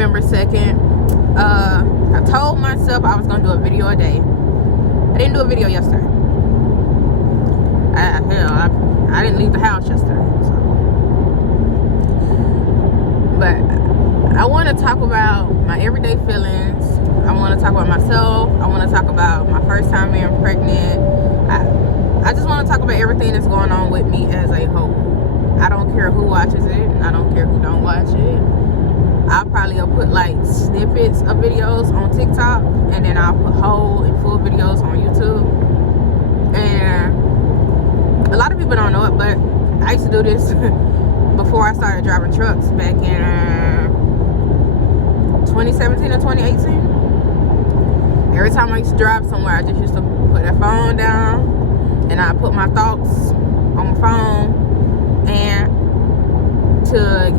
November 2nd. I told myself I was gonna do a video a day. I didn't do a video yesterday. I didn't leave the house yesterday. So. But I want to talk about my everyday feelings. I want to talk about myself. I want to talk about my first time being pregnant. I just want to talk about everything that's going on with me as a whole. I don't care who watches it. I don't care who don't watch it. I'll probably put like snippets of videos on TikTok, and then I'll put whole and full videos on YouTube. And a lot of people don't know it, but I used to do this before I started driving trucks back in 2017 or 2018. Every time I used to drive somewhere, I just used to put that phone down and I put my thoughts on my phone, and to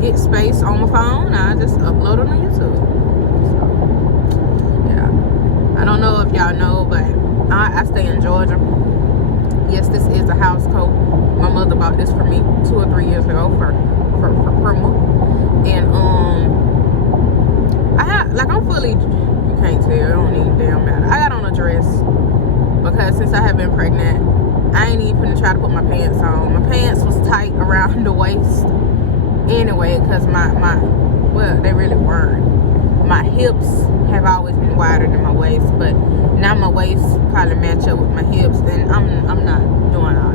get space on my phone, I just upload it on YouTube. So, yeah. I don't know if y'all know, but I stay in Georgia. Yes, this is a house coat. My mother bought this for me 2 or 3 years ago for Prima. And I have, like, I'm fully, you can't tell, it don't even damn matter. I got on a dress because since I have been pregnant, I ain't even gonna try to put my pants on. My pants was tight around the waist anyway, because well, they really weren't. My hips have always been wider than my waist, but now my waist probably match up with my hips, and I'm not doing all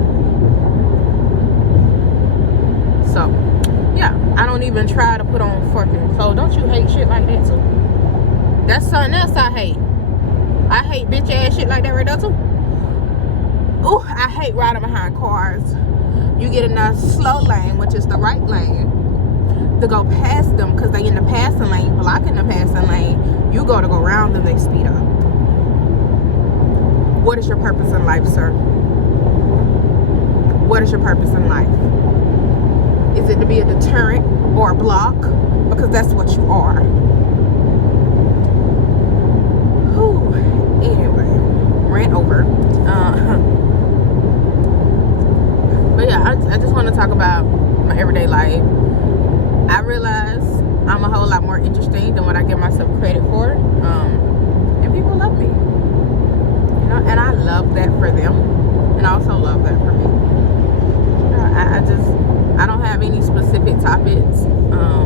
that. So yeah, I don't even try to put on fucking. So don't you hate shit like that too? That's something else I hate. I hate bitch ass shit like that right there too. Ooh, I hate riding behind cars. You get in a slow lane, which is the right lane, to go past them because they in the passing lane, blocking the passing lane. You go around them, they speed up. What is your purpose in life, sir? What is your purpose in life? Is it to be a deterrent or a block? Because that's what you are. Whew. Anyway, rant over. But yeah, I just want to talk about my everyday life. I realize I'm a whole lot more interesting than what I give myself credit for. And people love me. You know, and I love that for them. And I also love that for me. I don't have any specific topics.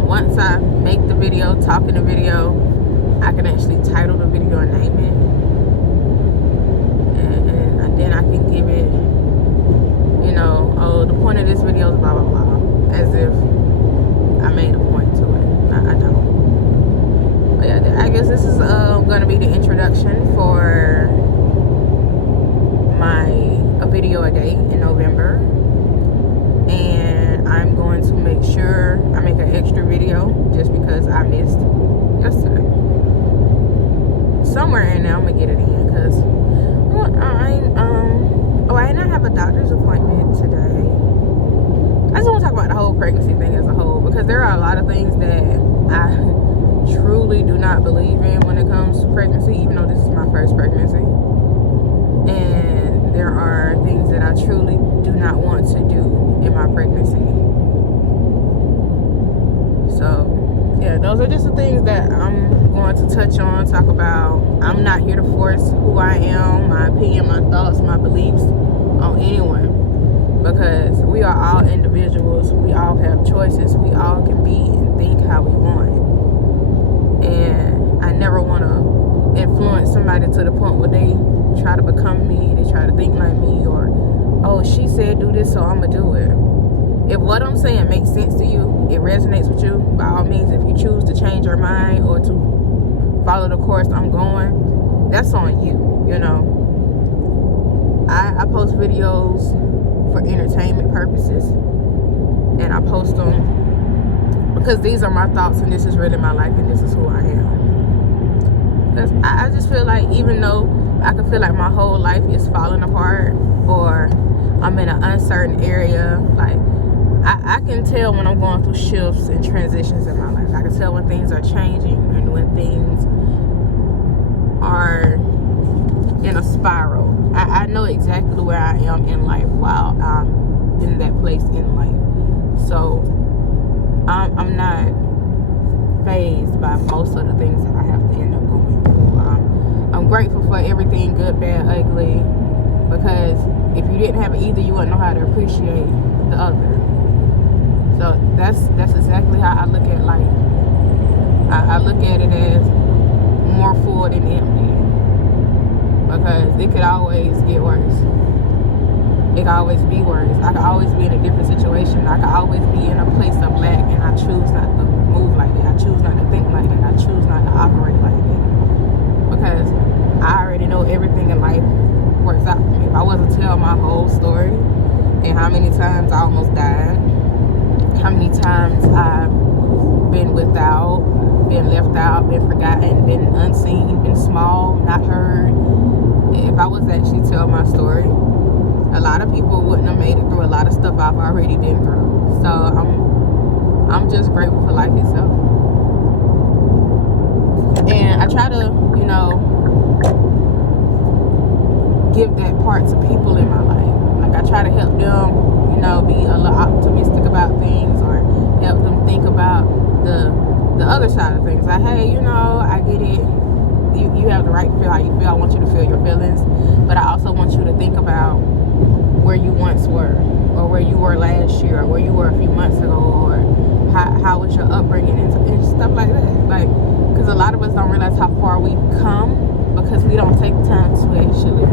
Once I make the video, talk in the video, I can actually title the video and name it. And then I can give it, you know, oh, the point of this video is blah, blah, blah. As if I made a point to it. I don't. But yeah, I guess this is going to be the introduction for a video a day in November. And I'm going to make sure I make an extra video just because I missed yesterday. Somewhere in there I'm going to get it in because I didn't have a doctor's appointment today. I just want to talk about the whole pregnancy thing as a whole, because there are a lot of things that I truly do not believe in when it comes to pregnancy, even though this is my first pregnancy. And there are things that I truly do not want to do in my pregnancy. So, yeah, those are just the things that I'm going to touch on, talk about. I'm not here to force who I am, my opinion, my thoughts, my beliefs on anyone, because we are all individuals. We all have choices. We all can be and think how we want. And I never want to influence somebody to the point where they try to become me, they try to think like me, or, oh, she said do this, so I'm going to do it. If what I'm saying makes sense to you, it resonates with you, by all means, if you choose to change your mind or to follow the course I'm going, that's on you, you know. I post videos for entertainment purposes, and I post them because these are my thoughts, and this is really my life, and this is who I am. Because I just feel like, even though I can feel like my whole life is falling apart, or I'm in an uncertain area, like, I can tell when I'm going through shifts and transitions in my life. I can tell when things are changing and when things are in a spiral. I know exactly where I am in life while I'm in that place in life. So I'm not fazed by most of the things that I have to end up going through. I'm grateful for everything, good, bad, ugly, because if you didn't have either, you wouldn't know how to appreciate the other. So that's exactly how I look at life. I look at it as more full than empty, because it could always get worse. It could always be worse. I could always be in a different situation. I could always be in a place of lack, and I choose not to move like that. I choose not to think like that. I choose not to operate like that, because I already know everything in life works out for me. If I was to tell my whole story and how many times I almost died, how many times I've been without, been left out, been forgotten, been unseen, been small, not heard. If I was to actually tell my story, a lot of people wouldn't have made it through a lot of stuff I've already been through. So I'm just grateful for life itself. And I try to, give that part to people in my life. Like I try to help them, be a little optimistic about things, or help them think about the other side of things. Like, hey, I get it. You have the right to feel how you feel. I want you to feel your feelings, but I also want you to think about where you once were, or where you were last year, or where you were a few months ago, or how was your upbringing and stuff like that. Like, because a lot of us don't realize how far we've come because we don't take time to actually